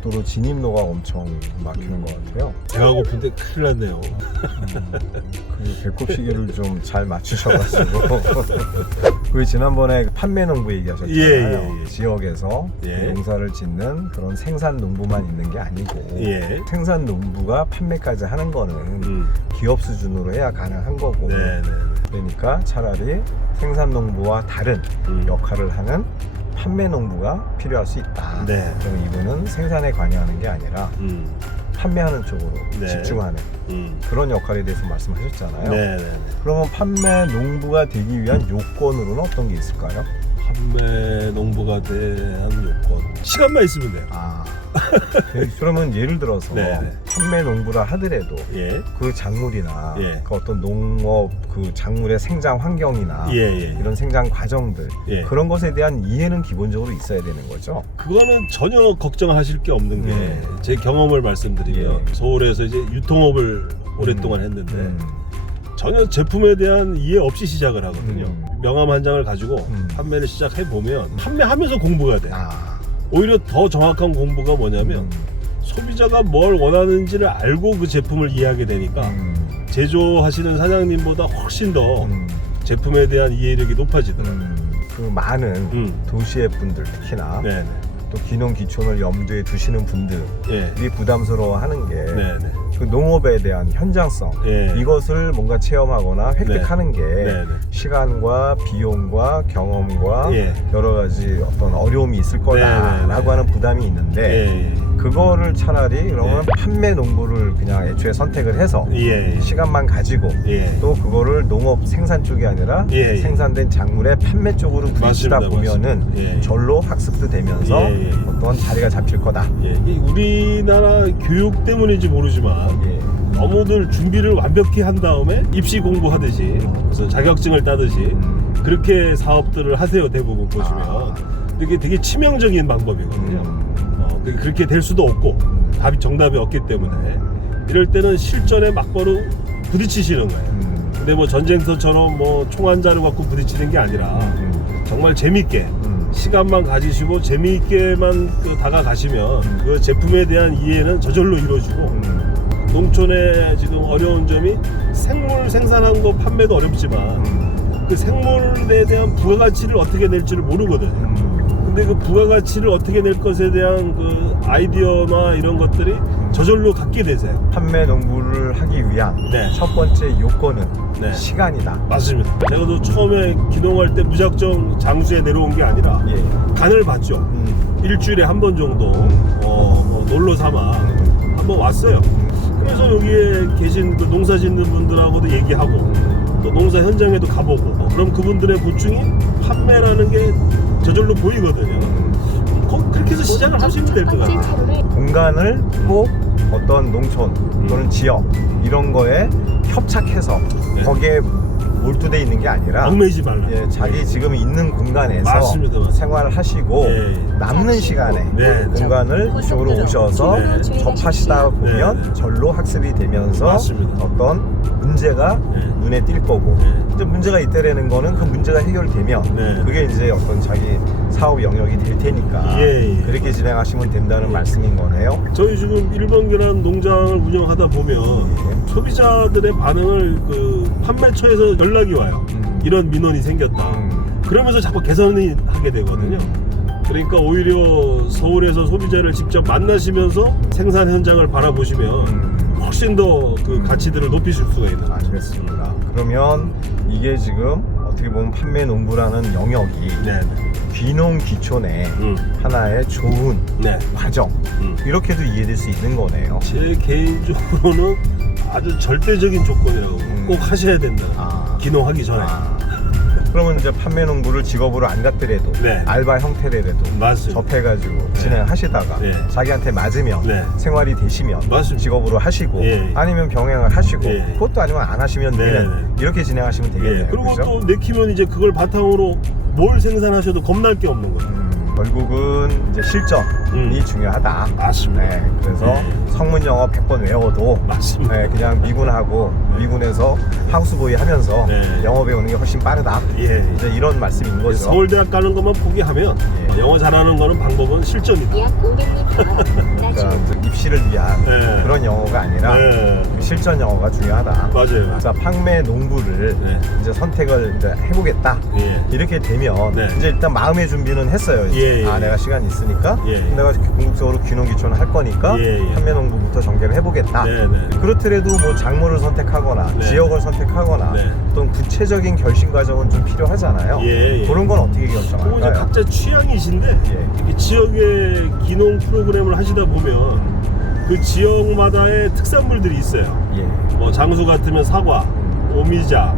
고속도로 진입로가 엄청 막히는 것 같아요. 배가 고픈데 큰일 났네요. 그 배꼽 시계를 좀 잘 맞추셔가지고 그 지난번에 판매 농부 얘기하셨잖아요. 예. 지역에서 예. 농사를 짓는 그런 생산 농부만 있는 게 아니고 예. 생산 농부가 판매까지 하는 거는 기업 수준으로 해야 가능한 거고 네네. 그러니까 차라리 생산 농부와 다른 역할을 하는 판매 농부가 필요할 수 있다. 네. 그럼 이분은 생산에 관여하는 게 아니라 판매하는 쪽으로 네. 집중하는 그런 역할에 대해서 말씀하셨잖아요. 네네. 그러면 판매 농부가 되기 위한 요건으로는 어떤 게 있을까요? 판매 농부가 대한 요건 시간만 있으면 돼요. 그러면 예를 들어서 네네. 판매 농부라 하더라도 예. 그 작물이나 예. 그 어떤 농업 그 작물의 생장 환경이나 예. 이런 생장 과정들 예. 그런 것에 대한 이해는 기본적으로 있어야 되는 거죠. 그거는 전혀 걱정하실 게 없는 게 제 경험을 말씀드리면 예. 서울에서 이제 유통업을 오랫동안 했는데 전혀 제품에 대한 이해 없이 시작을 하거든요. 명함 한 장을 가지고 판매를 시작해 보면 판매하면서 공부가 돼요. 오히려 더 정확한 공부가 뭐냐면 소비자가 뭘 원하는지를 알고 그 제품을 이해하게 되니까 제조하시는 사장님보다 훨씬 더 제품에 대한 이해력이 높아지더라고요. 그 많은 도시의 분들 특히나 네네. 또 귀농 귀촌을 염두에 두시는 분들이 예. 부담스러워하는 게 네네. 그 농업에 대한 현장성 예. 이것을 뭔가 체험하거나 획득하는 게 네네. 시간과 비용과 경험과 예. 여러 가지 어떤 어려움이 있을 거다라고 네네네. 하는 부담이 있는데 예. 그거를 차라리 그러면 판매 농부를 그냥 애초에 선택을 해서 예. 시간만 가지고 예. 또 그거를 농업 생산 쪽이 아니라 예. 생산된 작물의 판매 쪽으로 부딪히다 맞습니다. 보면은 맞습니다. 예. 절로 학습도 되면서 예. 어떤 자리가 잡힐 거다. 예. 이 우리나라 교육 때문인지 모르지만 예. 너무들 준비를 완벽히 한 다음에 입시 공부하듯이 무슨 자격증을 따듯이 그렇게 사업들을 하세요. 대부분 보시면 이게 되게 치명적인 방법이거든요. 그렇게 될 수도 없고 답이 정답이 없기 때문에 이럴 때는 실전에 막바로 부딪히시는 거예요. 근데 뭐 전쟁터처럼 뭐 총 한 자루 갖고 부딪히는 게 아니라 정말 재밌게 시간만 가지시고 재미있게만 다가가시면 그 제품에 대한 이해는 저절로 이루어지고 농촌의 지금 어려운 점이 생물 생산한 거 판매도 어렵지만 그 생물에 대한 부가가치를 어떻게 낼지를 모르거든요. 근데 그 부가가치를 어떻게 낼 것에 대한 그 아이디어나 이런 것들이 저절로 갖게 되세요. 판매 농부를 하기 위한 네. 첫 번째 요건은 네. 시간이다. 맞습니다. 제가 또 처음에 귀농할 때 무작정 장수에 내려온 게 아니라 예. 간을 봤죠. 일주일에 한 번 정도 놀러 삼아 한번 왔어요. 그래서 여기에 계신 그 농사 짓는 분들하고도 얘기하고 또 농사 현장에도 가보고 그럼 그분들의 고충이 판매라는 게 저절로 보이거든요. 그렇게 해서 시작을 하시면 될 것 같아요. 공간을 꼭 어떤 농촌 또는 지역 이런 거에 협착해서 네. 거기에 몰두돼 있는 게 아니라 얽매이지 말라. 예, 자기 지금 있는 공간에서 맞습니다. 생활을 하시고 예. 남는 시간에 네. 공간을 이쪽으로 오셔서 네. 접하시다 보면 네. 절로 학습이 되면서 맞습니다. 어떤 문제가 네. 눈에 띌 거고 이제 문제가 있다라는 거는 그 문제가 해결되면 네. 그게 이제 어떤 자기 사업 영역이 될 테니까 예. 그렇게 진행하시면 된다는 말씀인 거네요. 저희 지금 일본 계란 농장을 운영하다 보면 소비자들의 반응을 그 판매처에서 연락이 와요. 이런 민원이 생겼다. 그러면서 자꾸 개선을 하게 되거든요. 그러니까 오히려 서울에서 소비자를 직접 만나시면서 생산 현장을 바라보시면 훨씬 더 그 가치들을 높이실 수가 있는 거죠. 알겠습니다. 그러면 이게 지금 어떻게 보면 판매 농부라는 영역이 네. 귀농 귀촌의 하나의 좋은 네. 과정 이렇게도 이해될 수 있는 거네요. 제 개인적으로는 아주 절대적인 조건이라고 꼭 하셔야 된다. 귀농하기 전에. 그러면 이제 판매 농부를 직업으로 안 갖더라도 네. 알바 형태라도 맞습니다. 접해가지고 진행하시다가 네. 자기한테 맞으면 네. 생활이 되시면 맞습니다. 직업으로 하시고 예. 아니면 병행을 하시고 예. 그것도 아니면 안 하시면 네. 되는 이렇게 진행하시면 되겠네요. 예. 그리고 그죠? 또 내키면 이제 그걸 바탕으로 뭘 생산하셔도 겁날 게 없는 거예요. 결국은 이제 실전이 중요하다. 맞습니다. 네, 그래서 네. 성문 영어 100번 외워도 맞습니다. 네, 그냥 미군하고 미군에서 하우스보이 하면서 네. 영어 배우는 게 훨씬 빠르다. 예. 이제 이런 말씀인 거죠. 서울대학 가는 것만 포기하면 예. 영어 잘하는 거는 방법은 실전이다. 약 500m 그러니까 이제 입시를 위한 네. 그런 영어가 아니라 네. 실전 영어가 중요하다. 맞아요. 그래서 판매 농부를 네. 이제 선택을 이제 해보겠다. 예. 이렇게 되면 네. 이제 일단 마음의 준비는 했어요. 이제. 예, 예. 아, 내가 시간 있으니까 예. 내가 궁극적으로 귀농귀촌을 할 거니까 예, 예. 판매 농부부터 전개를 해보겠다. 네, 네. 그렇더라도 뭐 작물을 선택하거나 네. 지역을 선택하거나 네. 어떤 구체적인 결심 과정은 좀 필요하잖아요. 예, 예. 그런 건 어떻게 그거 이제 결정할까요? 각자 취향이신데 예. 이렇게 지역의 귀농 프로그램을 하시다 보면 그 지역마다의 특산물들이 있어요. 예. 뭐 장수 같으면 사과, 오미자,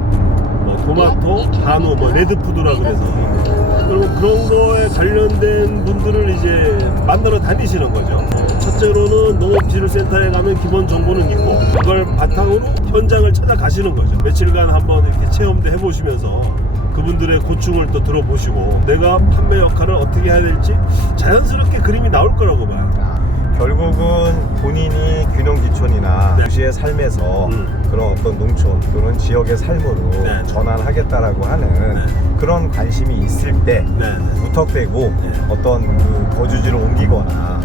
뭐 토마토, 한우, 뭐 레드푸드라 그래서 그리고 그런 거에 관련된 분들을 이제 만나러 다니시는 거죠. 첫째로는 농업기술센터에 가면 기본 정보는 있고 그걸 바탕으로 현장을 찾아가시는 거죠. 며칠간 한번 이렇게 체험도 해보시면서 그분들의 고충을 또 들어보시고 내가 판매 역할을 어떻게 해야 될지 자연스럽게 그림이 나올 거라고 봐요. 결국은 본인이 귀농귀촌이나 네. 도시의 삶에서 음. 그런 어떤 농촌 또는 지역의 삶으로 네. 전환하겠다라고 하는 네. 그런 관심이 있을 때 네. 무턱대고 네. 어떤 그 거주지를 옮기거나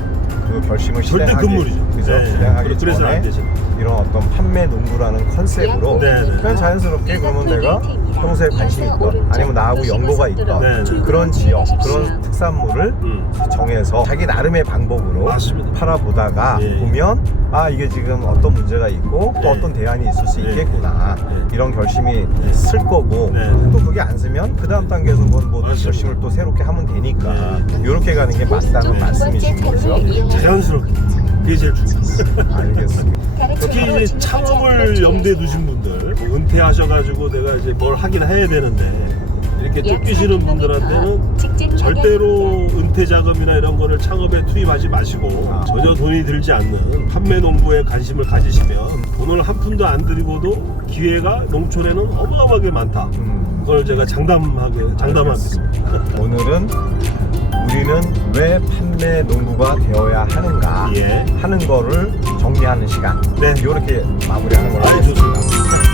그 결심을 절대 실행하기, 금물이죠. 그죠? 네. 실행하기 그래서는 전에 안 되죠. 이런 어떤 판매 농부라는 컨셉으로 네, 네. 그냥 자연스럽게 그러면 내가 평소에 관심이 있던 아니면 나하고 연고가 있던 네, 네. 그런 지역 그런 특산물을 정해서 자기 나름의 방법으로 맞습니다. 팔아보다가 예. 보면 아 이게 지금 어떤 문제가 있고 또 예. 어떤 대안이 있을 수 예. 있겠구나 예. 이런 결심이 쓸 거고 네. 또 그게 안 쓰면 그 다음 단계에서 그건 뭐 맞습니다. 결심을 또 새롭게 하면 되니까 네. 이렇게 가는 게 맞다는 말씀이신 거죠. 자연스럽게 그게 제일 중요해요. 알겠습니다. 특히 이제 창업을 염두에 두신 분들 뭐 은퇴하셔가지고 내가 이제 뭘 하긴 해야 되는데 이렇게 쫓기시는 분들한테는 절대로 은퇴 자금이나 이런 거를 창업에 투입하지 마시고 전혀 돈이 들지 않는 판매 농부에 관심을 가지시면 돈을 한 푼도 안 들이고도 기회가 농촌에는 어마어마하게 많다. 그걸 제가 장담하겠습니다. 오늘은 우리는 왜 판매 농부가 되어야 하는가 예. 하는 거를 정리하는 시간 네. 이렇게 마무리하는 걸로 아주 하겠습니다. 좋습니다.